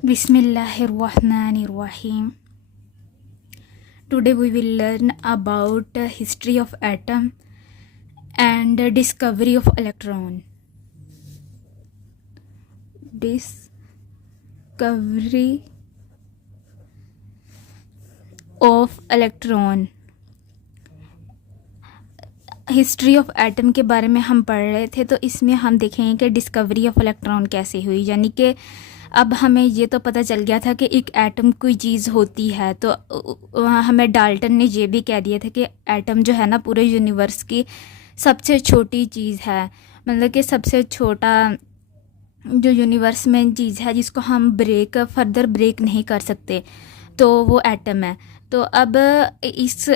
Bismillahirrahmanirrahim. Today we will learn about history of atom and discovery of electron. Discovery of electron. History of atom के बारे में हम पढ़ रहे थे, तो इसमें हम देखेंगे कि डिस्कवरी ऑफ इलेक्ट्रॉन कैसे हुई। यानी कि अब हमें ये तो पता चल गया था कि एक एटम कोई चीज़ होती है, तो हमें डाल्टन ने ये भी कह दिया था कि एटम जो है ना पूरे यूनिवर्स की सबसे छोटी चीज़ है। मतलब कि सबसे छोटा जो यूनिवर्स में चीज़ है जिसको हम फर्दर ब्रेक नहीं कर सकते, तो वो एटम है। तो अब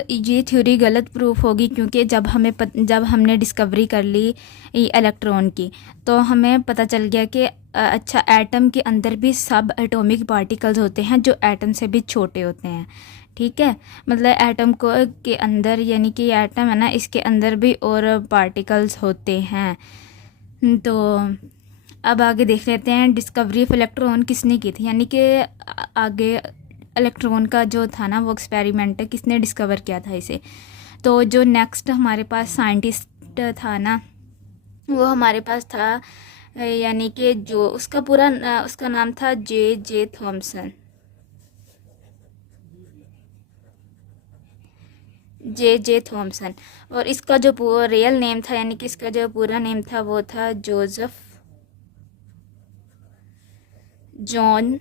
ये थ्योरी गलत प्रूफ होगी, क्योंकि जब हमने डिस्कवरी कर ली इलेक्ट्रॉन की, तो हमें पता चल गया कि अच्छा, एटम के अंदर भी सब एटॉमिक पार्टिकल्स होते हैं जो एटम से भी छोटे होते हैं। ठीक है, मतलब एटम के अंदर, यानी कि एटम है ना, इसके अंदर भी और पार्टिकल्स होते हैं। तो अब आगे देख लेते हैं डिस्कवरी ऑफ इलेक्ट्रॉन किसने की थी। यानी कि आगे इलेक्ट्रॉन का जो था ना वो एक्सपेरिमेंट किसने डिस्कवर किया था इसे। तो जो नेक्स्ट हमारे पास साइंटिस्ट था ना, वो हमारे पास था, यानी कि जो उसका नाम था जे थॉमसन। J Thomson. और इसका जो रियल नेम था, यानी कि इसका जो पूरा नेम था वो था जोसेफ जॉन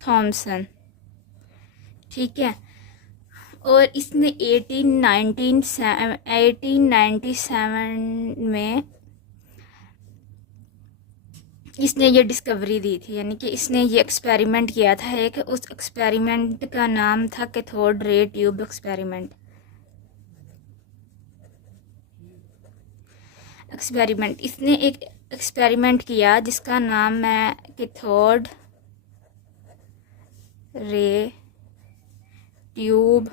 थॉमसन। ठीक है, और इसने 1897 में इसने ये डिस्कवरी दी थी। यानी कि इसने ये एक्सपेरिमेंट किया था एक, उस एक्सपेरिमेंट का नाम था कैथोड रे ट्यूब एक्सपेरिमेंट। इसने एक एक्सपेरिमेंट किया जिसका नाम है cathode ray tube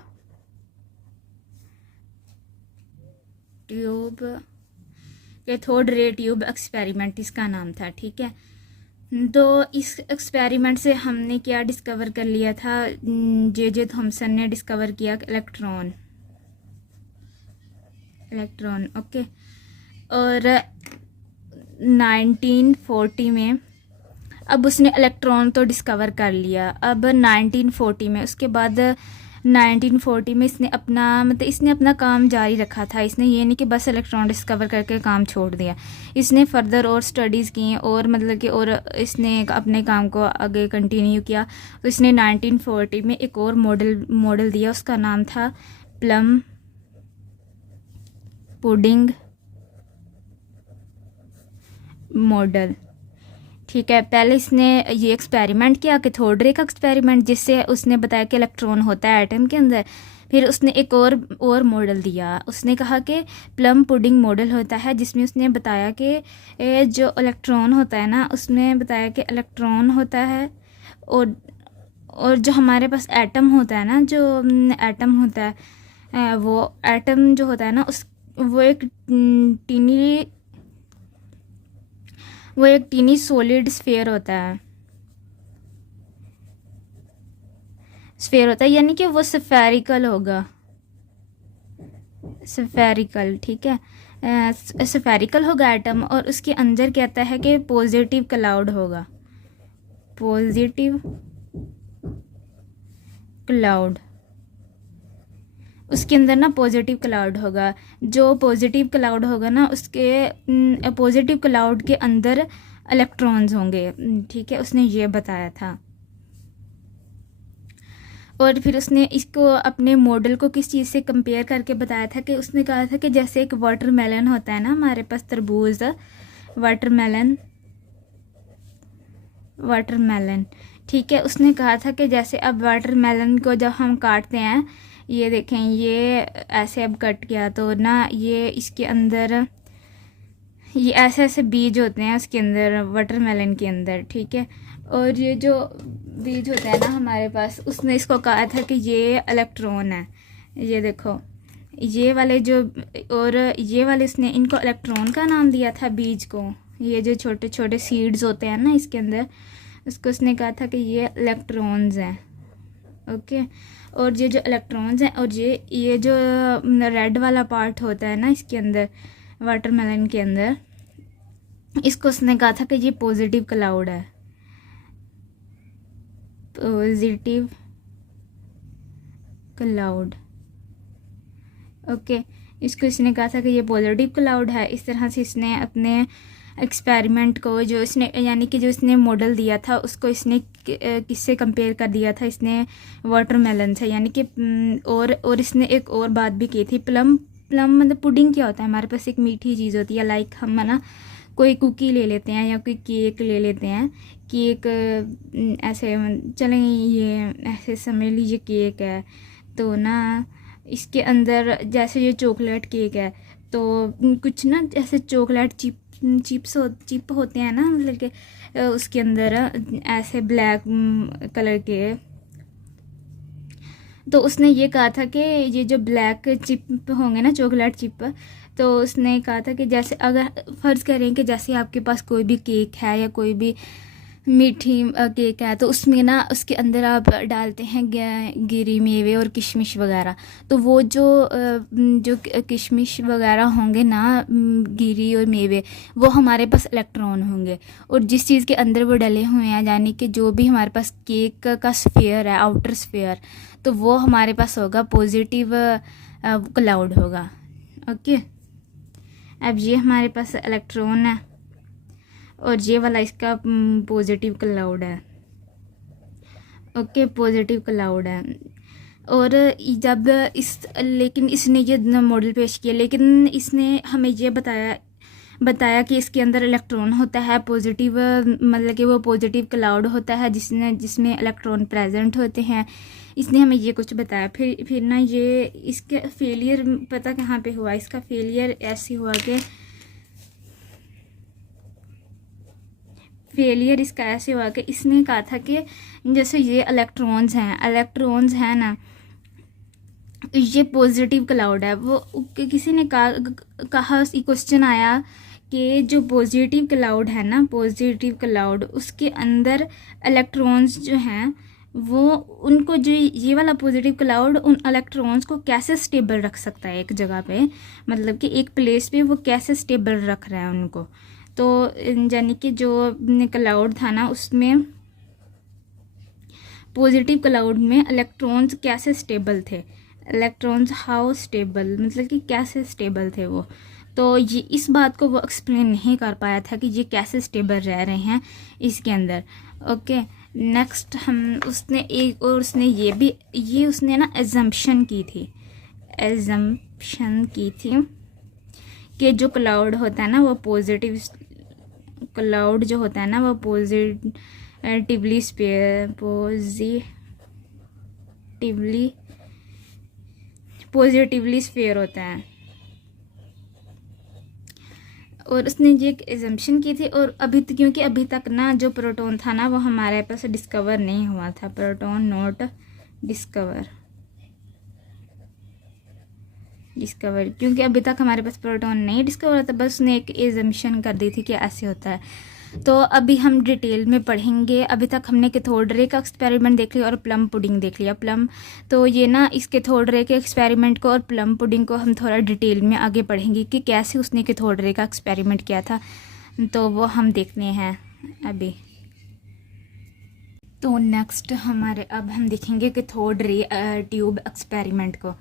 cathode ray tube experiment इसका नाम था। ठीक है, तो इस एक्सपेरिमेंट से हमने क्या डिस्कवर कर लिया था, जे थॉमसन ने डिस्कवर किया इलेक्ट्रॉन। ओके, और 1940 में अब उसने इलेक्ट्रॉन तो डिस्कवर कर लिया। अब 1940 में, उसके बाद 1940 में इसने अपना काम जारी रखा था। इसने ये नहीं कि बस इलेक्ट्रॉन डिस्कवर करके काम छोड़ दिया, इसने फर्दर और स्टडीज़ की और मतलब कि और इसने अपने काम को आगे कंटिन्यू किया। तो इसने 1940 में एक और मॉडल दिया, उसका नाम था प्लम पुडिंग मॉडल। ठीक है, पहले इसने ये एक्सपेरिमेंट किया कैथोड रे का एक्सपेरिमेंट, जिससे उसने बताया कि इलेक्ट्रॉन होता है एटम के अंदर। फिर उसने एक और मॉडल दिया, उसने कहा कि प्लम पुडिंग मॉडल होता है, जिसमें उसने बताया कि जो इलेक्ट्रॉन होता है ना, उसने बताया कि इलेक्ट्रॉन होता है और जो हमारे पास एटम होता है ना, जो एटम होता है, वो एटम जो होता है ना वो एक टीनी सॉलिड स्फीयर होता है। यानी कि वो स्फेरिकल होगा, ठीक है, स्फेरिकल होगा एटम, और उसके अंदर कहता है कि पॉजिटिव क्लाउड होगा, उसके अंदर ना पॉजिटिव क्लाउड होगा। जो पॉजिटिव क्लाउड होगा ना, उसके पॉजिटिव क्लाउड के अंदर इलेक्ट्रॉन्स होंगे। ठीक है, उसने ये बताया था। और फिर उसने इसको अपने मॉडल को किस चीज़ से कंपेयर करके बताया था, कि उसने कहा था कि जैसे एक वाटरमेलन होता है ना हमारे पास, तरबूज, वाटरमेलन। ठीक है, उसने कहा था कि जैसे अब वाटरमेलन को जब हम काटते हैं, ये देखें, ये ऐसे अब कट गया, तो ना ये इसके अंदर ये ऐसे बीज होते हैं उसके अंदर, वाटरमेलन के अंदर। ठीक है, और ये जो बीज होता है ना हमारे पास, उसने इसको कहा था कि ये इलेक्ट्रॉन है। ये देखो, ये वाले उसने इनको इलेक्ट्रॉन का नाम दिया था बीज को, ये जो छोटे छोटे सीड्स होते हैं ना इसके अंदर, उसको उसने कहा था कि ये इलेक्ट्रॉन्स हैं। ओके, और ये जो इलेक्ट्रॉन्स हैं और ये जो रेड वाला पार्ट होता है ना इसके अंदर, वाटरमेलन के अंदर, इसको उसने कहा था कि ये पॉजिटिव क्लाउड है, पॉजिटिव क्लाउड। ओके, इसको इसने कहा था कि ये पॉजिटिव क्लाउड है। इस तरह से इसने अपने एक्सपेरिमेंट को जो इसने यानी कि जो इसने मॉडल दिया था उसको इसने किससे कंपेयर कर दिया था, इसने वाटरमेलन से, यानी कि और इसने एक और बात भी की थी, प्लम मतलब पुडिंग क्या होता है, हमारे पास एक मीठी चीज़ होती है, लाइक हम ना कोई कुकी ले लेते हैं या कोई केक ले लेते हैं, केक ऐसे चलें ये ऐसे समझ लीजिए केक है, तो ना इसके अंदर जैसे ये चॉकलेट केक है तो कुछ ना जैसे चॉकलेट चिप होते हैं ना, मतलब कि उसके अंदर ऐसे ब्लैक कलर के। तो उसने ये कहा था कि ये जो ब्लैक चिप होंगे ना, चॉकलेट चिप, तो उसने कहा था कि जैसे अगर फ़र्ज़ करें कि जैसे आपके पास कोई भी केक है या कोई भी मीठी केक है, तो उसमें ना उसके अंदर आप डालते हैं गिरी मेवे और किशमिश वगैरह, तो वो जो किशमिश वगैरह होंगे ना, गिरी और मेवे, वो हमारे पास इलेक्ट्रॉन होंगे। और जिस चीज़ के अंदर वो डले हुए हैं, यानी कि जो भी हमारे पास केक का स्फीयर है, आउटर स्फीयर, तो वो हमारे पास होगा पॉजिटिव क्लाउड होगा। ओके, अब ये हमारे पास इलेक्ट्रॉन है और ये वाला इसका पॉजिटिव क्लाउड है। ओके, पॉजिटिव क्लाउड है। और जब लेकिन इसने ये मॉडल पेश किया, लेकिन इसने हमें ये बताया कि इसके अंदर इलेक्ट्रॉन होता है पॉजिटिव, मतलब कि वो पॉजिटिव क्लाउड होता है जिसमें इलेक्ट्रॉन प्रेजेंट होते हैं। इसने हमें ये कुछ बताया। फिर ना ये इसके फेलियर पता कहाँ पे हुआ, इसका फेलियर ऐसे हुआ कि फेलियर इसका ऐसे हुआ कि इसने कहा था कि जैसे ये इलेक्ट्रॉन्स हैं ना, ये पॉजिटिव क्लाउड है। वो किसी ने कहा क्वेश्चन आया कि जो पॉजिटिव क्लाउड है ना, पॉजिटिव क्लाउड, उसके अंदर इलेक्ट्रॉन्स जो हैं वो उनको जो ये वाला पॉजिटिव क्लाउड उन इलेक्ट्रॉन्स को कैसे स्टेबल रख सकता है एक जगह पे, मतलब कि एक प्लेस पे वो कैसे स्टेबल रख रहा है उनको। तो यानी कि जो क्लाउड था ना उसमें, पॉजिटिव क्लाउड में इलेक्ट्रॉन्स कैसे स्टेबल थे, इलेक्ट्रॉन्स हाउ स्टेबल, मतलब कि कैसे स्टेबल थे वो। तो ये इस बात को वो एक्सप्लेन नहीं कर पाया था कि ये कैसे स्टेबल रह रहे हैं इसके अंदर। ओके, नेक्स्ट उसने एक और उसने ये उसने ना एजम्पशन की थी कि जो क्लाउड होता है ना वो पॉजिटिव क्लाउड जो होता है ना वो पॉजिटिवली स्फीयर होता है। और उसने ये एक एजम्पशन की थी। और क्योंकि अभी तक ना जो प्रोटॉन था ना वो हमारे पास डिस्कवर नहीं हुआ था, प्रोटॉन नॉट डिस्कवर, क्योंकि अभी तक हमारे पास प्रोटॉन नहीं डिस्कवर होता, बस उसने एक एजम्पशन कर दी थी कि ऐसे होता है। तो अभी हम डिटेल में पढ़ेंगे। अभी तक हमने कैथोड रे का एक्सपेरिमेंट देख लिया और प्लम पुडिंग देख लिया। तो ये ना इस कैथोड रे के एक्सपेरिमेंट को और प्लम पुडिंग को हम थोड़ा डिटेल में आगे पढ़ेंगे कि कैसे उसने कैथोड रे का एक्सपेरिमेंट किया था, तो वो हम देखने हैं अभी। तो नेक्स्ट अब हम देखेंगे कैथोड रे ट्यूब एक्सपेरिमेंट को।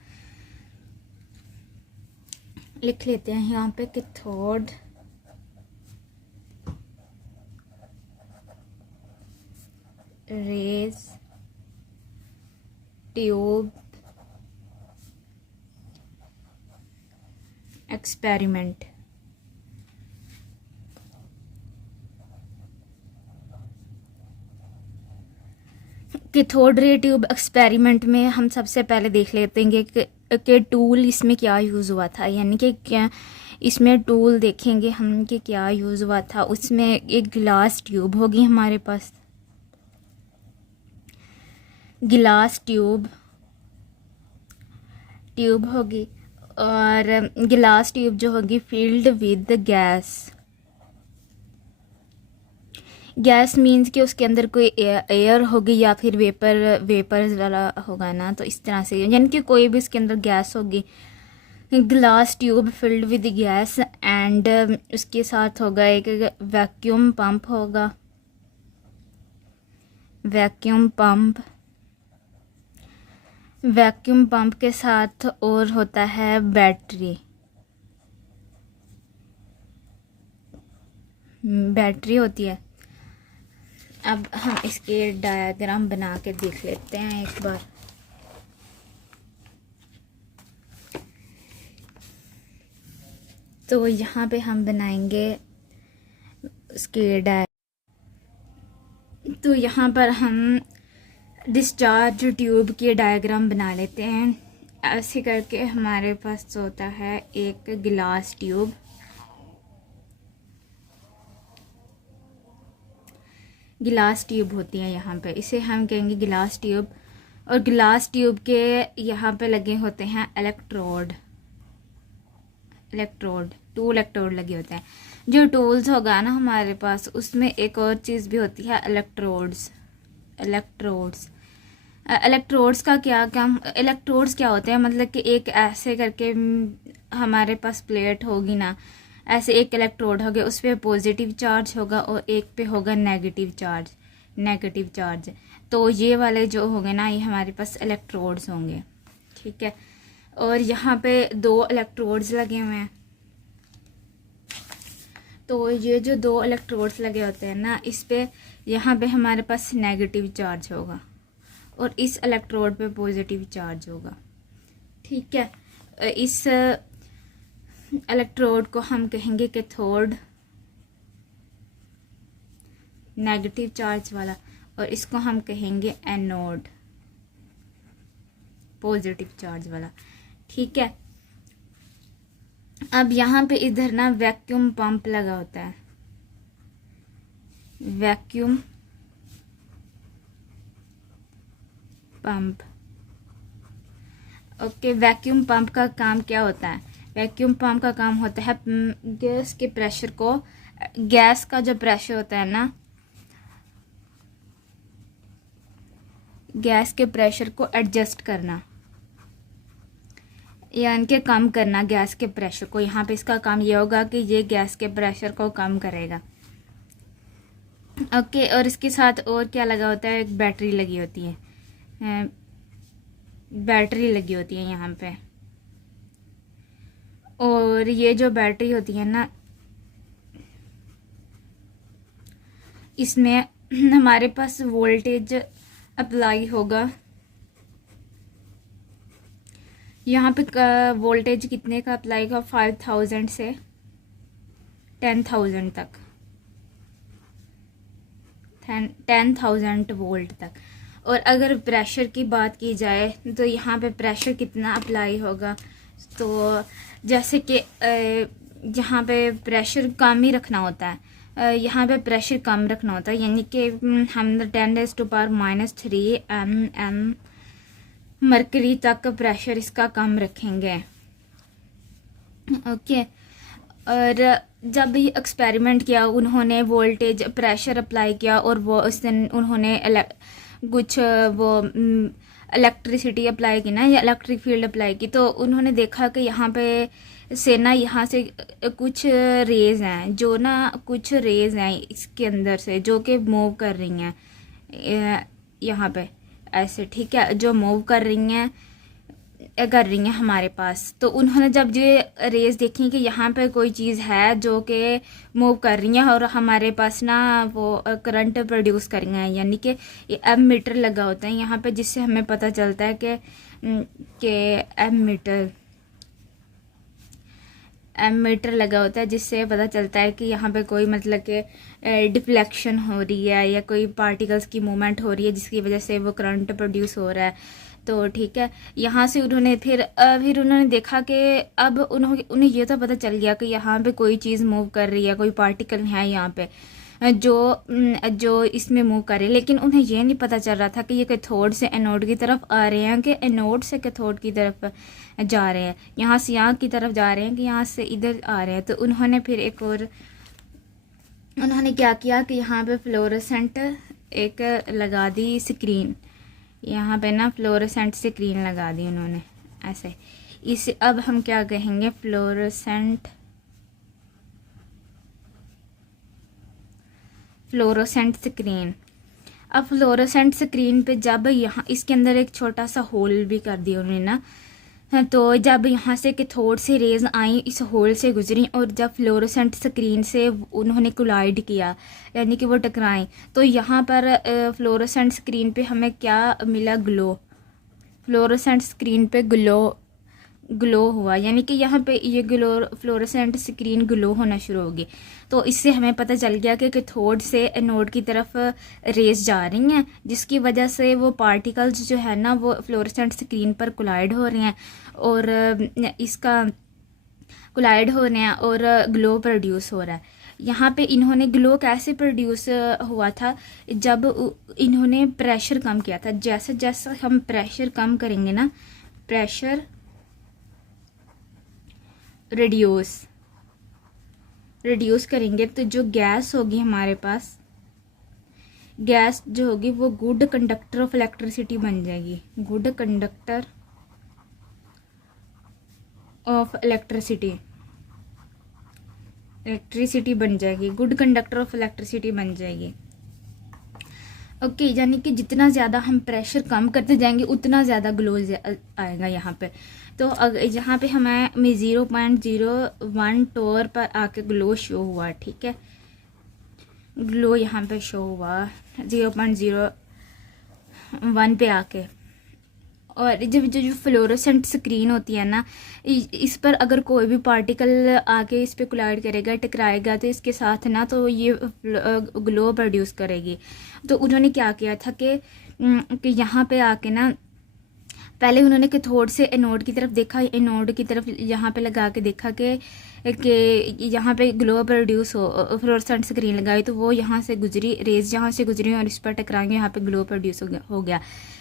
लिख लेते हैं यहाँ पे cathode rays tube experiment. Cathode ray tube experiment में हम सबसे पहले देख लेते हैं कि टूल इसमें क्या यूज़ हुआ था, यानी कि क्या इसमें टूल देखेंगे हम कि क्या यूज़ हुआ था। उसमें एक गिलास ट्यूब होगी हमारे पास, गिलास ट्यूब होगी, और गिलास ट्यूब जो होगी field with gas, gas means कि उसके अंदर कोई एयर होगी या फिर वेपर्स वाला होगा ना, तो इस तरह से यानी कि कोई भी इसके अंदर गैस होगी। Glass tube filled with gas and उसके साथ होगा एक वैक्यूम पंप होगा, वैक्यूम पंप के साथ और होता है बैटरी होती है। अब हम इसके डायग्राम बना के देख लेते हैं एक बार। तो यहाँ पे हम बनाएंगे उसके तो यहाँ पर हम डिस्चार्ज ट्यूब के डायग्राम बना लेते हैं। ऐसे करके हमारे पास होता है एक गिलास ट्यूब, होती है यहाँ पे, इसे हम कहेंगे गिलास ट्यूब। और गिलास ट्यूब के यहाँ पे लगे होते हैं इलेक्ट्रोड, टू इलेक्ट्रोड लगे होते हैं। जो टूल्स होगा ना हमारे पास, उसमें एक और चीज़ भी होती है इलेक्ट्रोड्स। इलेक्ट्रोड्स का क्या काम, इलेक्ट्रोड्स क्या होते हैं, मतलब कि एक ऐसे करके हमारे पास प्लेट होगी ना, ऐसे एक इलेक्ट्रोड होगा, उस पर पॉजिटिव चार्ज होगा और एक पे होगा नेगेटिव चार्ज। तो ये वाले जो होंगे ना, ये हमारे पास इलेक्ट्रोड्स होंगे, ठीक है। और यहाँ पे 2 इलेक्ट्रोड्स लगे हुए हैं। तो ये जो 2 इलेक्ट्रोड्स लगे होते हैं ना, इस पे यहाँ पे हमारे पास नेगेटिव चार्ज होगा और इस इलेक्ट्रोड पे पॉजिटिव चार्ज होगा, ठीक है। इस इलेक्ट्रोड को हम कहेंगे कैथोड, नेगेटिव चार्ज वाला, और इसको हम कहेंगे एनोड, पॉजिटिव चार्ज वाला, ठीक है। अब यहाँ पे इधर ना वैक्यूम पंप लगा होता है, vacuum pump. Okay, vacuum pump का काम क्या होता है? वैक्यूम पंप का काम होता है गैस के प्रेशर को, गैस का जो प्रेशर होता है ना, गैस के प्रेशर को एडजस्ट करना, यानी कि कम करना गैस के प्रेशर को। यहाँ पे इसका काम ये होगा कि ये गैस के प्रेशर को कम करेगा। ओके, और इसके साथ और क्या लगा होता है? एक बैटरी लगी होती है, यहाँ पे। और ये जो बैटरी होती है ना, इसमें हमारे पास वोल्टेज अप्लाई होगा। यहाँ पे वोल्टेज कितने का अप्लाई होगा? 5000 से 10,000 तक, 10,000 वोल्ट तक। और अगर प्रेशर की बात की जाए तो यहाँ पे प्रेशर कितना अप्लाई होगा? तो जैसे कि यहाँ पे प्रेशर कम ही रखना होता है, यहाँ पे प्रेशर कम रखना होता है, यानी कि हम 10⁻³ mm मरकरी तक प्रेशर इसका कम रखेंगे। ओके, और जब भी एक्सपेरिमेंट किया उन्होंने, वोल्टेज प्रेशर अप्लाई किया और वो उस दिन उन्होंने कुछ वो इलेक्ट्रिसिटी अप्लाई की ना, या इलेक्ट्रिक फील्ड अप्लाई की, तो उन्होंने देखा कि यहाँ पे से ना, यहाँ से कुछ रेज़ हैं, जो ना कुछ रेज़ हैं इसके अंदर से जो कि मूव कर रही हैं यहाँ पे ऐसे, ठीक है, जो मूव कर रही हैं हमारे पास। तो उन्होंने जब ये रेज देखी कि यहाँ पे कोई चीज़ है जो कि मूव कर रही है और हमारे पास ना वो करंट प्रोड्यूस कर रही हैं, यानी कि एमीटर लगा होता है यहाँ पे, जिससे हमें पता चलता है कि एमीटर लगा होता है, जिससे पता चलता है कि यहाँ पे कोई मतलब कि डिफ्लेक्शन हो रही है या कोई पार्टिकल्स की मूवमेंट हो रही है, जिसकी वजह से वो करंट प्रोड्यूस हो रहा है। तो ठीक है, यहाँ से उन्होंने फिर उन्होंने देखा कि अब उन्हें ये तो पता चल गया कि यहाँ पे कोई चीज़ मूव कर रही है, कोई पार्टिकल है यहाँ पे जो इसमें मूव कर रहे हैं, लेकिन उन्हें ये नहीं पता चल रहा था कि ये कैथोड से एनोड की तरफ आ रहे हैं कि एनोड से कैथोड की तरफ जा रहे हैं, यहाँ से यहाँ की तरफ जा रहे हैं कि यहाँ से इधर आ रहे हैं। तो उन्होंने फिर एक और उन्होंने क्या किया कि यहाँ पे फ्लोरोसेंट एक लगा दी स्क्रीन, यहाँ पे ना फ्लोरोसेंट स्क्रीन लगा दी उन्होंने ऐसे। इसे अब हम क्या कहेंगे, फ्लोरोसेंट स्क्रीन। अब फ्लोरोसेंट स्क्रीन पे जब यहाँ इसके अंदर एक छोटा सा होल भी कर दिया उन्होंने ना, तो जब यहाँ से कैथोड से रेज आई इस होल से गुजरी और जब फ्लोरोसेंट स्क्रीन से उन्होंने कोलाइड किया यानी कि वो टकराएं, तो यहाँ पर फ्लोरोसेंट स्क्रीन पे हमें क्या मिला, ग्लो। फ्लोरोसेंट स्क्रीन पे ग्लो हुआ, यानी कि यहाँ पे ये ग्लो फ्लोरोसेंट स्क्रीन ग्लो होना शुरू होगी। तो इससे हमें पता चल गया कि कैथोड से एनोड की तरफ रेज जा रही हैं, जिसकी वजह से वो पार्टिकल्स जो है ना वो फ्लोरोसेंट स्क्रीन पर कोलाइड हो रहे हैं और इसका कोलाइड हो रहे हैं और ग्लो प्रोड्यूस हो रहा है। यहाँ पे इन्होंने ग्लो कैसे प्रोड्यूस हुआ था, जब इन्होंने प्रेशर कम किया था। जैसे जैसे हम प्रेशर कम करेंगे ना, प्रेशर रिड्यूस करेंगे तो जो गैस होगी हमारे पास, गैस जो होगी वो गुड कंडक्टर ऑफ इलेक्ट्रिसिटी बन जाएगी। गुड कंडक्टर ऑफ इलेक्ट्रिसिटी बन जाएगी, गुड कंडक्टर ऑफ इलेक्ट्रिसिटी बन जाएगी। ओके, यानी कि जितना ज़्यादा हम प्रेशर कम करते जाएंगे उतना ज़्यादा ग्लो आएगा यहाँ पे। तो यहाँ पे हमें 0.01 टोर पर आके ग्लो शो हुआ, ठीक है, ग्लो यहाँ पे शो हुआ 0.01 पे आके। और जब जो फ्लोरोसेंट स्क्रीन होती है ना, इस पर अगर कोई भी पार्टिकल आके इस पे कोलाइड करेगा, टकराएगा, तो इसके साथ ना तो ये ग्लो प्रोड्यूस करेगी। तो उन्होंने क्या किया था कि यहाँ पे आके ना पहले उन्होंने कैथोड से एनोड की तरफ देखा, एनोड की तरफ यहाँ पे लगा के देखा कि यहाँ पे ग्लो प्रोड्यूस हो, फ्लोरोसेंट स्क्रीन लगाई तो वो यहाँ से गुजरी, रेज यहाँ से गुजरी और इस पर टकराएंगे, यहाँ पे ग्लो प्रोड्यूस हो गया।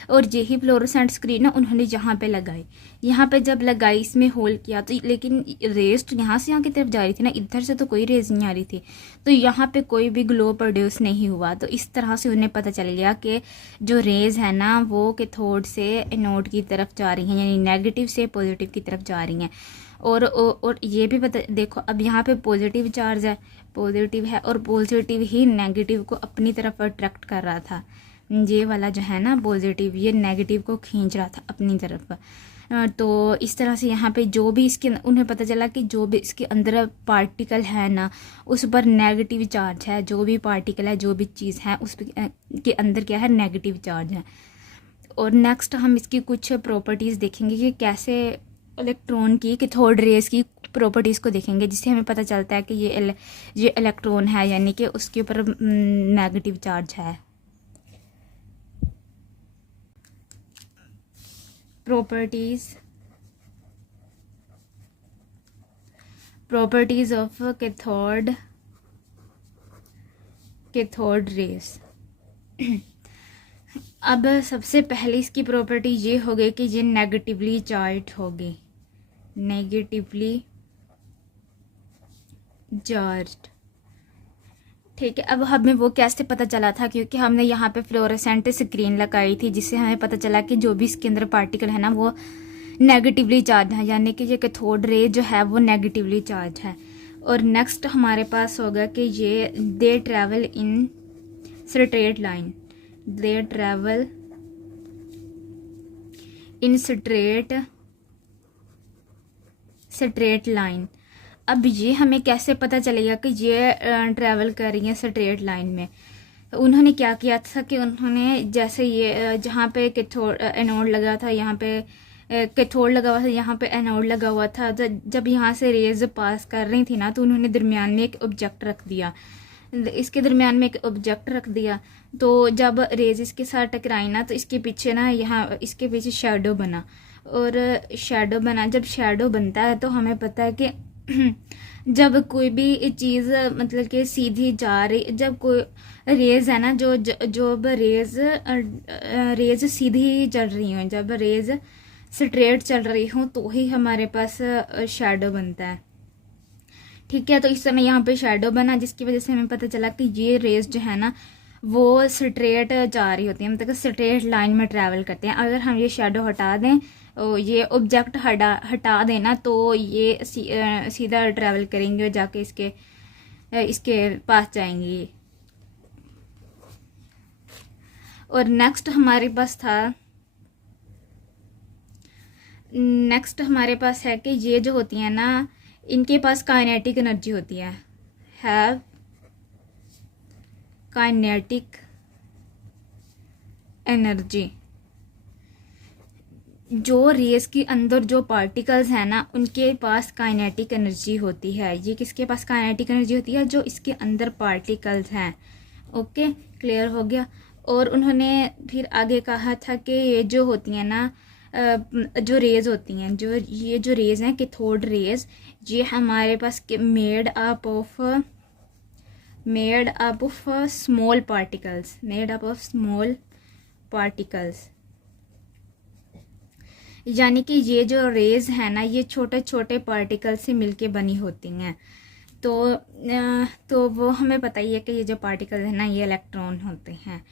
और यही फ्लोरोसेंट स्क्रीन ना उन्होंने यहाँ पे लगाई, यहाँ पे जब लगाई इसमें होल किया तो लेकिन रेज तो यहाँ से यहाँ की तरफ जा रही थी ना, इधर से तो कोई रेज नहीं आ रही थी, तो यहाँ पे कोई भी ग्लो प्रोड्यूस नहीं हुआ। तो इस तरह से उन्हें पता चल गया कि जो रेज है ना वो कैथोड से एनोड की तरफ जा रही हैं, यानी नेगेटिव से पॉजिटिव की तरफ जा रही हैं। और ये भी पता देखो, अब यहाँ पे पॉजिटिव चार्ज है, पॉजिटिव है, और पॉजिटिव ही नेगेटिव को अपनी तरफ अट्रैक्ट कर रहा था। ये वाला जो है ना पॉजिटिव, ये नेगेटिव को खींच रहा था अपनी तरफ। तो इस तरह से यहाँ पे जो भी इसके उन्हें पता चला कि जो भी इसके अंदर पार्टिकल है ना उस पर नेगेटिव चार्ज है, जो भी पार्टिकल है, जो भी चीज़ है उस के अंदर क्या है, नेगेटिव चार्ज है। और नेक्स्ट हम इसकी कुछ प्रॉपर्टीज़ देखेंगे कि कैसे इलेक्ट्रॉन की कैथोड रेज की प्रॉपर्टीज़ को देखेंगे, जिससे हमें पता चलता है कि ये इलेक्ट्रॉन है, यानी कि उसके ऊपर नेगेटिव चार्ज है। Properties of cathode raise. अब सबसे पहले इसकी प्रॉपर्टी ये हो गई कि ये नेगेटिवली चार्ज होगी, नेगेटिवली चार्ज्ड, ठीक है। अब हमें वो कैसे पता चला था, क्योंकि हमने यहाँ पे फ्लोरोसेंट स्क्रीन लगाई थी, जिससे हमें पता चला कि जो भी इसके अंदर पार्टिकल है ना वो नेगेटिवली चार्ज है, यानी कि ये कैथोड रे जो है वो नेगेटिवली चार्ज है। और नेक्स्ट हमारे पास होगा कि ये दे travel in straight line, they travel in straight line. अब ये हमें कैसे पता चलेगा कि ये ट्रैवल कर रही है स्ट्रेट लाइन में। तो उन्होंने क्या किया था कि उन्होंने जैसे ये जहाँ पे कैथोड एनोड लगा था, यहाँ पे कैथोड लगा हुआ था, यहाँ पे एनोड लगा हुआ था, जब यहाँ से रेज पास कर रही थी ना तो उन्होंने दरमियान में एक ऑब्जेक्ट रख दिया, इसके दरमियान में एक ऑब्जेक्ट रख दिया। तो जब रेज इसके साथ टकराई ना तो इसके पीछे ना यहाँ इसके पीछे शेडो बना, और शेडो बना, जब शेडो बनता है तो हमें पता है कि जब कोई भी चीज़ मतलब कि सीधी जा रही, जब कोई रेज है ना जो रेज सीधी चल रही हो, जब रेज स्ट्रेट चल रही हो तो ही हमारे पास शेडो बनता है, ठीक है। तो इस समय यहाँ पे शेडो बना, जिसकी वजह से हमें पता चला कि ये रेज जो है ना वो स्ट्रेट जा रही होती है, मतलब स्ट्रेट लाइन में ट्रैवल करते हैं। अगर हम ये शेडो हटा दें, ये ऑब्जेक्ट हटा देना, तो ये सीधा ट्रैवल करेंगे और जाके इसके पास जाएंगी। और नेक्स्ट हमारे पास है कि ये जो होती है ना, इनके पास काइनेटिक एनर्जी होती है, हैव काइनेटिक एनर्जी। जो रेस के अंदर जो पार्टिकल्स हैं ना, उनके पास काइनेटिक एनर्जी होती है। ये किसके पास काइनेटिक एनर्जी होती है? जो इसके अंदर पार्टिकल्स हैं। ओके, क्लियर हो गया। और उन्होंने फिर आगे कहा था कि ये जो होती हैं ना, जो रेज होती हैं, ये जो रेज हैं कैथोड रेज, ये हमारे पास made up of small particles, यानी कि ये जो रेज है ना, ये छोटे छोटे पार्टिकल से मिलके बनी होती हैं। तो वो हमें पता ही है कि ये जो पार्टिकल है ना, ये इलेक्ट्रॉन होते हैं।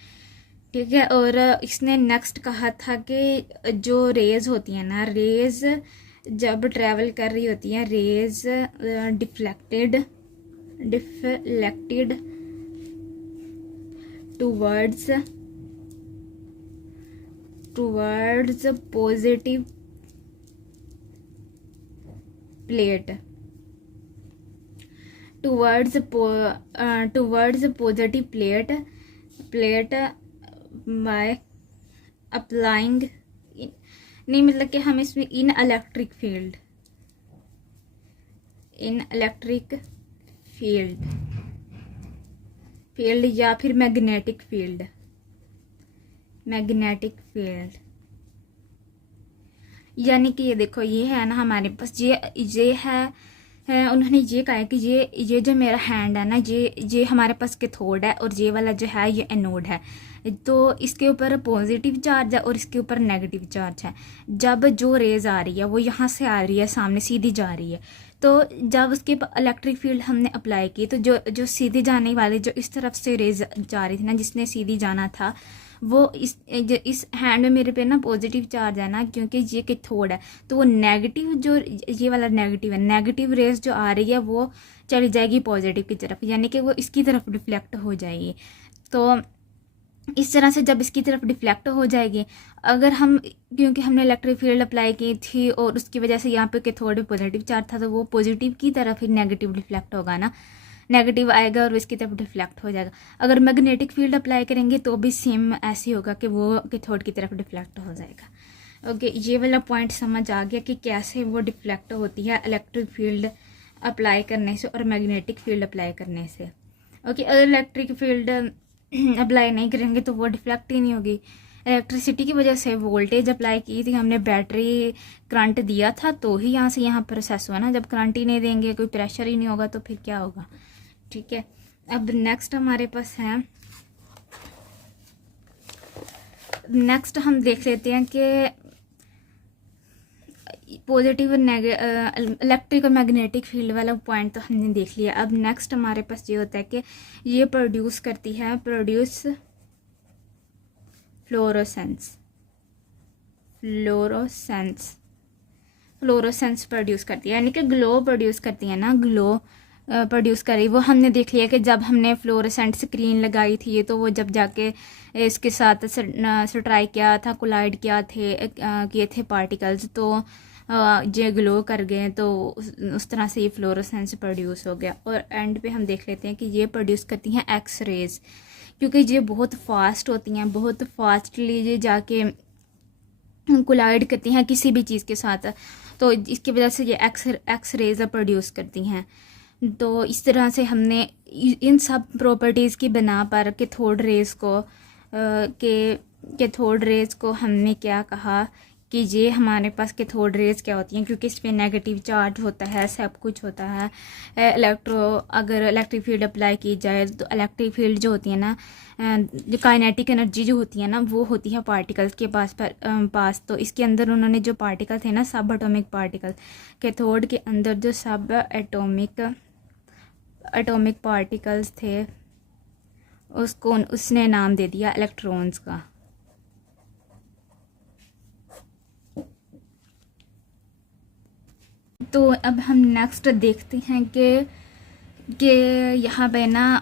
ठीक है। और इसने नेक्स्ट कहा था कि जो रेज होती हैं ना, रेज जब ट्रैवल कर रही होती हैं, rays deflected towards positive plate, towards positive plate by applying, नहीं मतलब कि हम इसमें इन इलेक्ट्रिक फील्ड या फिर मैग्नेटिक फील्ड, यानी कि ये देखो, ये है ना हमारे पास, ये है उन्होंने ये कहा है कि ये जो मेरा हैंड है ना, ये हमारे पास कैथोड है, और ये वाला जो है ये एनोड है। तो इसके ऊपर पॉजिटिव चार्ज है और इसके ऊपर नेगेटिव चार्ज है। जब जो रेज आ रही है वो यहाँ से आ रही है, सामने सीधी जा रही है, तो जब उसके इलेक्ट्रिक फील्ड हमने अप्लाई की, तो जो सीधी जाने वाली, जो इस तरफ से रेज जा रही थी ना, जिसने सीधी जाना था, वो इस हैंड में मेरे पे ना पॉजिटिव चार्ज है ना, क्योंकि ये कैथोड है। तो वो नेगेटिव, जो ये वाला नेगेटिव है, नेगेटिव रेज जो आ रही है वो चली जाएगी पॉजिटिव की तरफ, यानी कि वो इसकी तरफ डिफ्लेक्ट हो जाएगी। तो इस तरह से जब इसकी तरफ डिफ्लेक्ट हो जाएगी, अगर हम, क्योंकि हमने इलेक्ट्रिक फील्ड अप्लाई की थी और उसकी वजह से यहाँ पे कैथोड पॉजिटिव चार्ज था, तो वो पॉजिटिव की तरफ ही नेगेटिव डिफ्लेक्ट होगा ना, नेगेटिव आएगा और इसकी तरफ डिफ्लेक्ट हो जाएगा। अगर मैग्नेटिक फील्ड अप्लाई करेंगे तो भी सेम ऐसे होगा कि वो कैथोड की तरफ डिफ्लेक्ट हो जाएगा। ओके, ये वाला पॉइंट समझ आ गया कि कैसे वो डिफ्लेक्ट होती है इलेक्ट्रिक फील्ड अप्लाई करने से और मैग्नेटिक फील्ड अप्लाई करने से। ओके, अगर इलेक्ट्रिक फील्ड अप्लाई नहीं करेंगे तो वो डिफ्लेक्ट ही नहीं होगी। इलेक्ट्रिसिटी की वजह से वोल्टेज अप्लाई की थी हमने, बैटरी करंट दिया था तो ही यहाँ से यहाँ प्रोसेस हुआ ना। जब करंट ही नहीं देंगे, कोई प्रेशर ही नहीं होगा, तो फिर क्या होगा। ठीक है, अब नेक्स्ट हमारे पास है, नेक्स्ट हम देख लेते हैं कि पॉजिटिव और इलेक्ट्रिक और मैग्नेटिक फील्ड वाला पॉइंट तो हमने देख लिया। अब नेक्स्ट हमारे पास ये होता है कि ये प्रोड्यूस फ्लोरोसेंस प्रोड्यूस करती है, यानी कि ग्लो प्रोड्यूस करती है ना, ग्लो प्रोड्यूस करी। वो हमने देख लिया कि जब हमने फ्लोरोसेंट स्क्रीन लगाई थी, तो वो जब जाके इसके साथ स्ट्राइक किया था, कोलाइड किए थे पार्टिकल्स, तो ये ग्लो कर गए, तो उस तरह से ये फ्लोरोसेंस प्रोड्यूस हो गया। और एंड पे हम देख लेते हैं कि ये प्रोड्यूस करती हैं एक्स रेज, क्योंकि ये बहुत फास्ट होती हैं, बहुत फास्टली ये जाके कोलाइड करती हैं किसी भी चीज़ के साथ, तो इसकी वजह से ये एक्स रेज प्रोड्यूस करती हैं। तो इस तरह से हमने इन सब प्रॉपर्टीज़ की बिना पर कैथोड रेज को हमने क्या कहा कि ये हमारे पास कैथोड रेज क्या होती हैं, क्योंकि इस पर नेगेटिव चार्ज होता है, सब कुछ होता है। अगर इलेक्ट्रिक फील्ड अप्लाई की जाए तो इलेक्ट्रिक फील्ड जो होती है ना, जो काइनेटिक एनर्जी जो होती है ना, वो होती है पार्टिकल्स के पास। तो इसके अंदर उन्होंने जो पार्टिकल थे ना, सब एटॉमिक पार्टिकल, कैथोड के अंदर जो सब एटॉमिक एटॉमिक पार्टिकल्स थे, उसको उसने नाम दे दिया इलेक्ट्रॉन्स का। तो अब हम नेक्स्ट देखते हैं कि यहाँ पे ना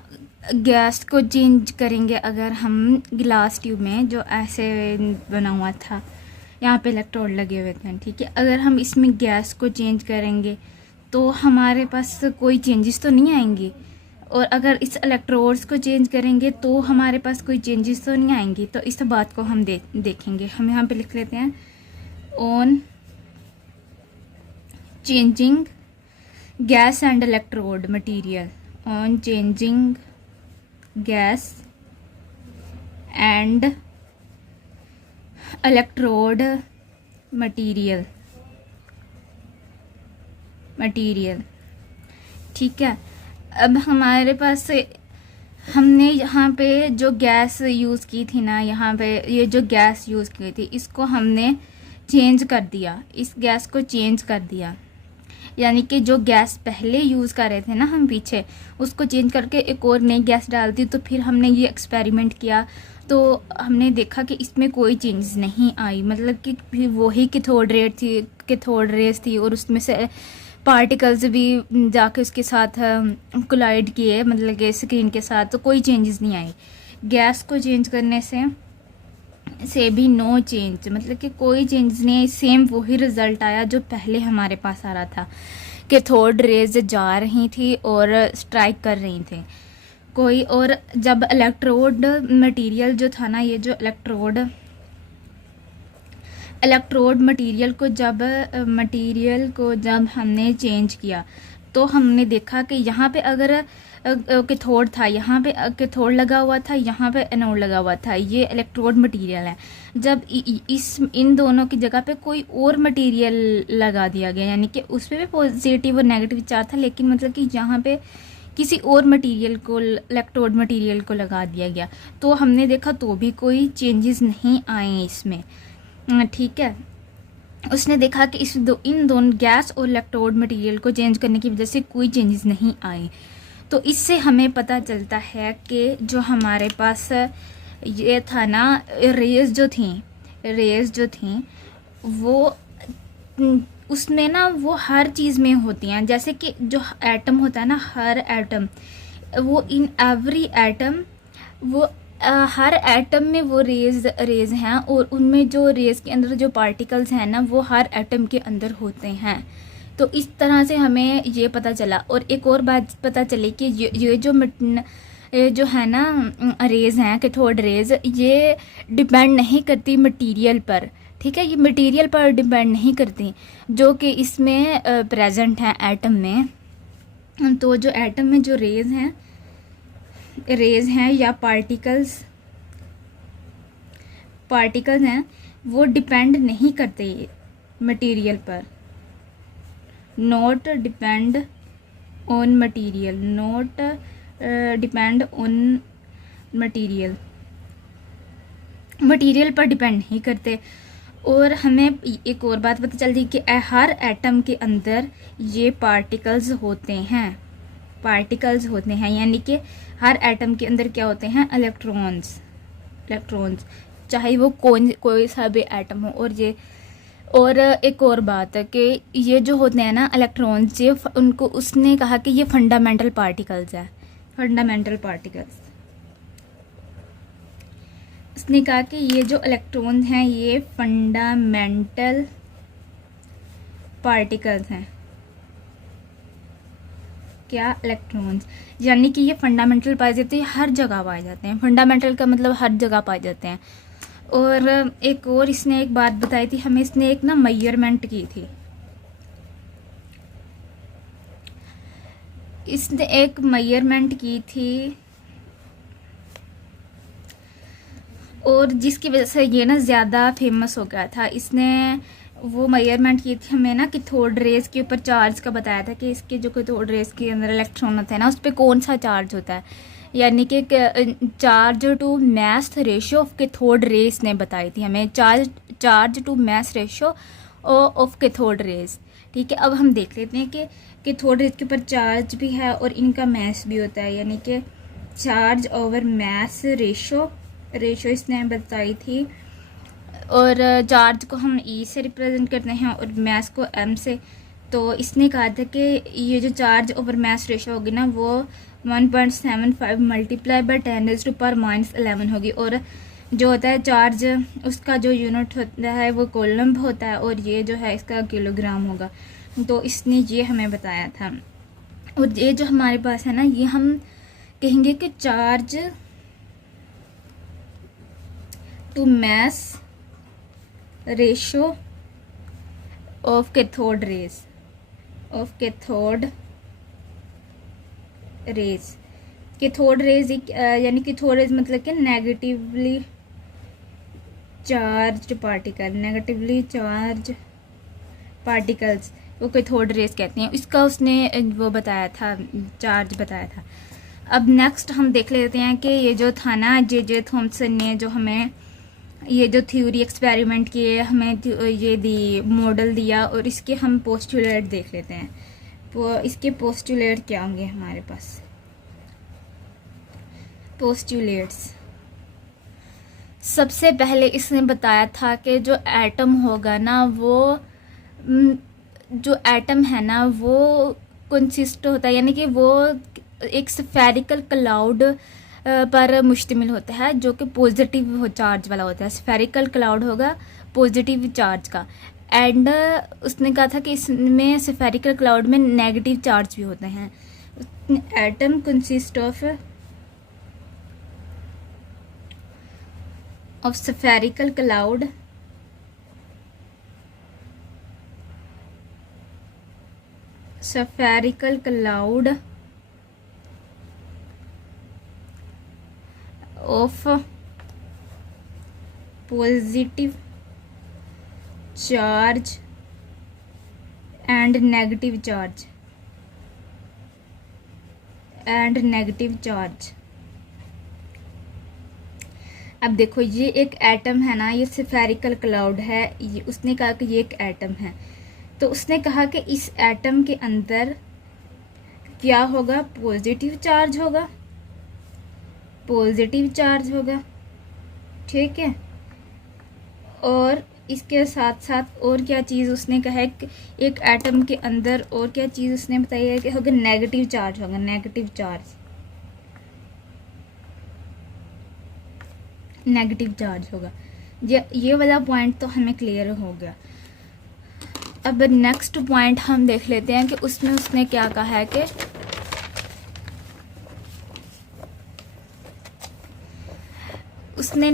गैस को चेंज करेंगे अगर हम ग्लास ट्यूब में, जो ऐसे बना हुआ था, यहाँ पे इलेक्ट्रोड लगे हुए थे, ठीक है। अगर हम इसमें गैस को चेंज करेंगे तो हमारे पास कोई चेंजेस तो नहीं आएंगे, और अगर इस इलेक्ट्रोड्स को चेंज करेंगे तो हमारे पास कोई चेंजेस तो नहीं आएंगी। तो इस बात को हम देखेंगे। हम यहाँ पे लिख लेते हैं on changing gas and electrode material, on changing gas and electrode material, ठीक है। अब हमारे पास हमने यहाँ पे जो गैस यूज़ की थी ना, यहाँ पे ये जो गैस यूज़ की थी इसको हमने चेंज कर दिया, इस गैस को चेंज कर दिया। यानी कि जो गैस पहले यूज़ कर रहे थे ना हम पीछे, उसको चेंज करके एक और नई गैस डाल दी। तो फिर हमने ये एक्सपेरिमेंट किया तो हमने देखा कि इसमें कोई चेंज नहीं आई, मतलब कि वही कैथोड रेस थी और उसमें से पार्टिकल्स भी जाके उसके साथ कोलाइड किए, मतलब कि स्क्रीन के साथ, तो कोई चेंजेस नहीं आए। गैस को चेंज करने से भी नो चेंज, मतलब कि कोई चेंज नहीं है, सेम वही रिजल्ट आया जो पहले हमारे पास आ रहा था। कैथोड रेज जा रही थी और स्ट्राइक कर रही थी कोई। और जब इलेक्ट्रोड मटेरियल जो था ना, ये जो इलेक्ट्रोड मटेरियल को जब हमने चेंज किया तो हमने देखा कि यहाँ पे अगर कैथोड था, यहाँ पे कैथोड लगा हुआ था, यहाँ पे एनोड लगा हुआ था, ये इलेक्ट्रोड मटेरियल है। जब इन दोनों की जगह पे कोई और मटेरियल लगा दिया गया, यानी कि उस पर भी पॉजिटिव और नेगेटिव चार्ज था, लेकिन मतलब कि यहाँ पे किसी और मटेरियल को, इलेक्ट्रोड मटेरियल को लगा दिया गया, तो हमने देखा तो भी कोई चेंजेस नहीं आए इसमें, ठीक है। उसने देखा कि इन दोनों गैस और इलेक्ट्रोड मटेरियल को चेंज करने की वजह से कोई चेंजेस नहीं आए। तो इससे हमें पता चलता है कि जो हमारे पास ये था ना, रेज जो थी वो उसमें ना वो हर चीज़ में होती हैं। जैसे कि जो एटम होता है ना, हर एटम, वो इन एवरी एटम, वो हर एटम में वो रेज हैं, और उनमें जो रेज के अंदर जो पार्टिकल्स हैं ना, वो हर एटम के अंदर होते हैं। तो इस तरह से हमें ये पता चला। और एक और बात पता चली कि ये जो है ना रेज हैं, कैथोड रेज, ये डिपेंड नहीं करती मटेरियल पर, ठीक है। ये मटेरियल पर डिपेंड नहीं करती जो कि इसमें प्रेजेंट हैं एटम में। तो जो एटम में जो रेज हैं या पार्टिकल्स हैं, वो डिपेंड नहीं करते मटेरियल पर, not depend on material, not depend on material पर डिपेंड नहीं करते। और हमें एक और बात पता चलती कि हर एटम के अंदर ये पार्टिकल्स होते हैं, यानी कि हर एटम के अंदर क्या होते हैं, इलेक्ट्रॉन्स, चाहे वो कोई सा भी एटम हो। और एक और बात है कि ये जो होते हैं ना इलेक्ट्रॉन्स, ये उनको उसने कहा कि ये फंडामेंटल पार्टिकल्स है, उसने कहा कि ये जो इलेक्ट्रॉन्स हैं ये फंडामेंटल पार्टिकल्स हैं। क्या? इलेक्ट्रॉन्स, यानी कि ये फंडामेंटल पाए जाते हैं, हर जगह पाए जाते हैं। फंडामेंटल का मतलब हर जगह पाए जाते हैं। और एक और इसने एक बात बताई थी हमें, इसने एक ना मेजरमेंट की थी, और जिसकी वजह से ये ना ज़्यादा फेमस हो गया था। इसने वो मेजरमेंट की थी हमें ना कैथोड रेज के ऊपर चार्ज का बताया था कि इसके जो कैथोड रेज के अंदर इलेक्ट्रॉन होता है ना, उस पर कौन सा चार्ज होता है, यानी कि charge to mass ratio of cathode rays ने बताई थी हमें, charge to mass ratio of cathode rays, ठीक है। अब हम देख लेते हैं कि कैथोड रेज के ऊपर चार्ज भी है और इनका मैस भी होता है, यानी कि चार्ज ओवर मैस रेशो इसने बताई थी। और चार्ज को हम ई से रिप्रेजेंट करते हैं और मैस को एम से। तो इसने कहा था कि ये जो चार्ज ओवर मैस रेशो होगी ना वो 1.75 मल्टीप्लाई बाय 10⁻⁻11 होगी। और जो होता है चार्ज, उसका जो यूनिट होता है वो कोलम्ब होता है और ये जो है इसका किलोग्राम होगा। तो इसने ये हमें बताया था। और ये जो हमारे पास है ना, ये हम कहेंगे कि charge to mass ratio of cathode rays cathode rays यानी कैथोड रेज मतलब कि नेगेटिवली चार्ज पार्टिकल्स वो कैथोड रेज कहते हैं। इसका उसने वो बताया था, चार्ज बताया था। अब नेक्स्ट हम देख लेते हैं कि ये जो था ना, जे थॉमसन ने जो हमें ये जो थ्योरी एक्सपेरिमेंट किए, हमें ये दी मॉडल दिया और इसके हम पोस्टुलेट देख लेते हैं। वो इसके पोस्टुलेट क्या होंगे हमारे पास? पोस्टुलेट्स, सबसे पहले इसने बताया था कि जो एटम होगा ना, वो जो एटम है ना वो कंसिस्ट होता है, यानी कि वो एक स्फेरिकल क्लाउड पर मुश्तमिल होता है जो कि पॉजिटिव चार्ज वाला होता है। स्फेरिकल क्लाउड होगा पॉजिटिव चार्ज का। एंड उसने कहा था कि इसमें स्फेरिकल क्लाउड में नेगेटिव चार्ज भी होते हैं। Atom consist of spherical cloud of positive charge and negative charge अब देखो ये एक एटम है ना, ये स्फेरिकल क्लाउड है, ये उसने कहा कि ये एक एटम है। तो उसने कहा कि इस एटम के अंदर क्या होगा? पॉजिटिव चार्ज होगा, ठीक है। और इसके साथ साथ और क्या चीज़ उसने कहा है कि एक एटम के अंदर और क्या चीज़ उसने बताई है कि होगा? नेगेटिव चार्ज होगा, नेगेटिव चार्ज होगा। ये वाला पॉइंट तो हमें क्लियर हो गया। अब नेक्स्ट पॉइंट हम देख लेते हैं कि उसमें उसने क्या कहा है कि उसने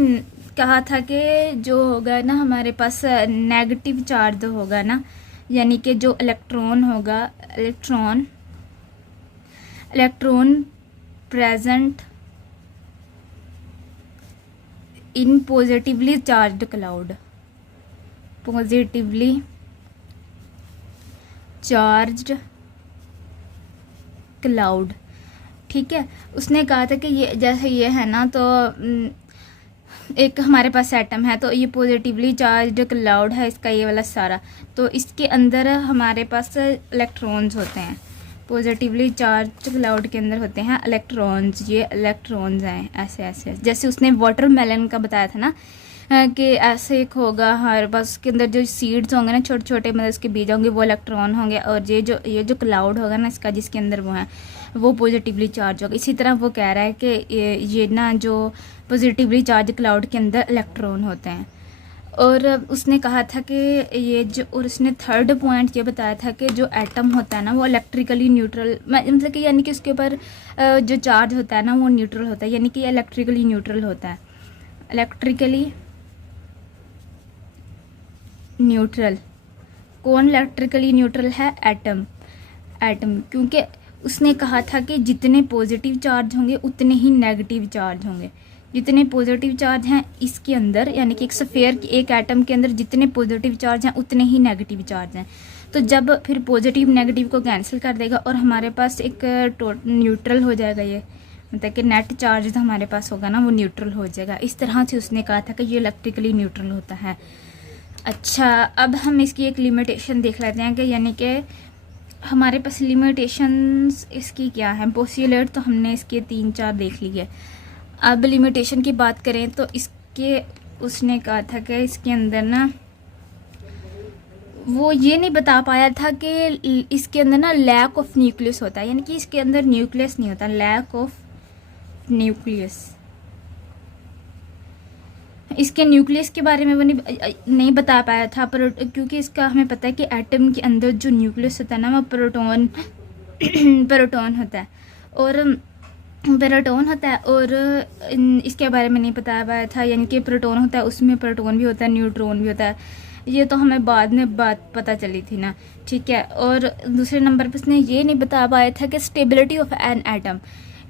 कहा था कि जो होगा ना हमारे पास नेगेटिव चार्ज होगा ना, यानी कि जो इलेक्ट्रॉन होगा, electron present in positively charged cloud, ठीक है। उसने कहा था कि ये जैसे ये है ना, तो एक हमारे पास एटम है, तो ये पॉजिटिवली चार्ज्ड क्लाउड है इसका ये वाला सारा। तो इसके अंदर हमारे पास इलेक्ट्रॉन्स होते हैं, पॉजिटिवली चार्ज्ड क्लाउड के अंदर होते हैं इलेक्ट्रॉन्स। ये इलेक्ट्रॉन्स हैं ऐसे जैसे उसने वाटरमेलन का बताया था ना, कि ऐसे एक होगा हमारे पास, उसके अंदर जो सीड्स होंगे ना, छोटे छोटे मतलब उसके बीज होंगे, वो इलेक्ट्रॉन होंगे। और ये जो क्लाउड होगा ना इसका, जिसके अंदर वो है, वो पॉजिटिवली चार्ज होगा। इसी तरह वो कह रहा है कि ये ना जो पॉजिटिवली चार्ज क्लाउड के अंदर इलेक्ट्रॉन होते हैं। और उसने कहा था कि ये जो, और उसने थर्ड पॉइंट ये बताया था कि जो एटम होता है ना वो इलेक्ट्रिकली न्यूट्रल, मतलब कि यानी कि उसके ऊपर जो चार्ज होता है ना वो न्यूट्रल होता है, यानी कि इलेक्ट्रिकली न्यूट्रल होता है। कौन इलेक्ट्रिकली न्यूट्रल है? एटम, क्योंकि उसने कहा था कि जितने पॉजिटिव चार्ज होंगे उतने ही नेगेटिव चार्ज होंगे। जितने पॉजिटिव चार्ज हैं इसके अंदर, यानी कि एक स्फीयर की एक एटम के अंदर जितने पॉजिटिव चार्ज हैं उतने ही नेगेटिव चार्ज हैं। तो जब फिर पॉजिटिव नेगेटिव को कैंसिल कर देगा और हमारे पास एक न्यूट्रल हो जाएगा, ये मतलब कि नेट चार्ज जो हमारे पास होगा ना वो न्यूट्रल हो जाएगा। इस तरह से उसने कहा था कि ये इलेक्ट्रिकली न्यूट्रल होता है। अच्छा, अब हम इसकी एक लिमिटेशन देख लेते हैं कि यानी कि हमारे पास लिमिटेशंस इसकी क्या है। पोस्टुलेट तो हमने इसके 3-4 देख लिए। अब लिमिटेशन की बात करें तो इसके उसने कहा था कि इसके अंदर ना वो ये नहीं बता पाया था कि इसके अंदर ना लैक ऑफ न्यूक्लियस होता है, यानी कि इसके अंदर न्यूक्लियस नहीं होता, लैक ऑफ न्यूक्लियस। इसके न्यूक्लियस के बारे में वो नहीं बता पाया था, पर क्योंकि इसका हमें पता है कि एटम के अंदर जो न्यूक्लियस होता है ना वो प्रोटॉन प्रोटॉन होता है और प्रोटॉन होता है और इसके बारे में नहीं बता पाया था, यानी कि प्रोटॉन होता है, उसमें प्रोटॉन भी होता है, न्यूट्रॉन भी होता है। ये तो हमें बाद में बात पता चली थी ना, ठीक है। और दूसरे नंबर पर उसने ये नहीं बता पाया था कि स्टेबिलिटी ऑफ एन एटम,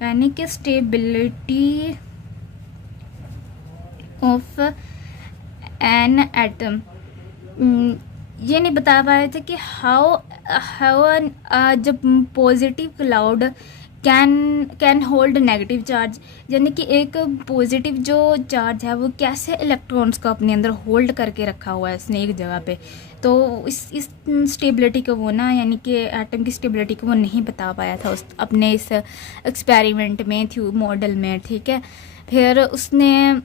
यानी कि स्टेबिलिटी ऑफ एन एटम ये नहीं बता पाए थे कि हाउ जब positive cloud can hold negative charge, यानी कि एक पॉजिटिव जो चार्ज है वो कैसे इलेक्ट्रॉन्स को अपने अंदर होल्ड करके रखा हुआ है इसने एक जगह पे। तो इस स्टेबिलिटी को वो ना, यानी कि एटम की स्टेबिलिटी को वो नहीं बता पाया था उस अपने इस एक्सपेरिमेंट में थी मॉडल में, ठीक है। फिर उसने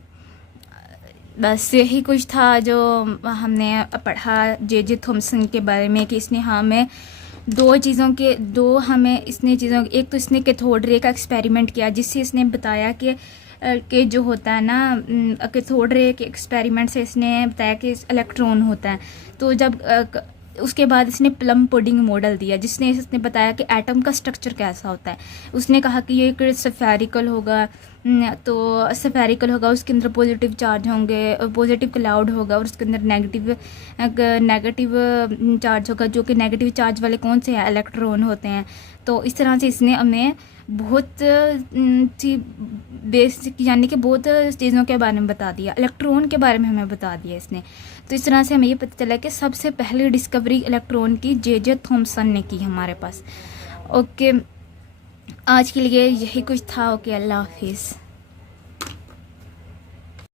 बस यही कुछ था जो हमने पढ़ा जे थॉमसन के बारे में कि इसने हमें एक तो इसने कैथोड रे का एक्सपेरिमेंट किया जिससे इसने बताया कि जो होता है ना कैथोड रे के एक्सपेरिमेंट से इसने बताया कि इलेक्ट्रॉन होता है। तो जब उसके बाद इसने प्लम पुडिंग मॉडल दिया जिसने इसने बताया कि एटम का स्ट्रक्चर कैसा होता है। उसने कहा कि ये एक स्फेरिकल होगा, तो स्फेरिकल होगा, उसके अंदर पॉजिटिव चार्ज होंगे, पॉजिटिव क्लाउड होगा और उसके अंदर नेगेटिव चार्ज होगा, जो कि नेगेटिव चार्ज वाले कौन से हैं, इलेक्ट्रॉन होते हैं। तो इस तरह से इसने हमें बहुत सी बेसिक यानी कि बहुत चीज़ों के बारे में बता दिया, इलेक्ट्रॉन के बारे में हमें बता दिया इसने। तो इस तरह से हमें ये पता चला कि सबसे पहली डिस्कवरी इलेक्ट्रॉन की जे थॉमसन ने की हमारे पास। ओके, आज के लिए यही कुछ था। ओके, अल्लाह हाफिज़।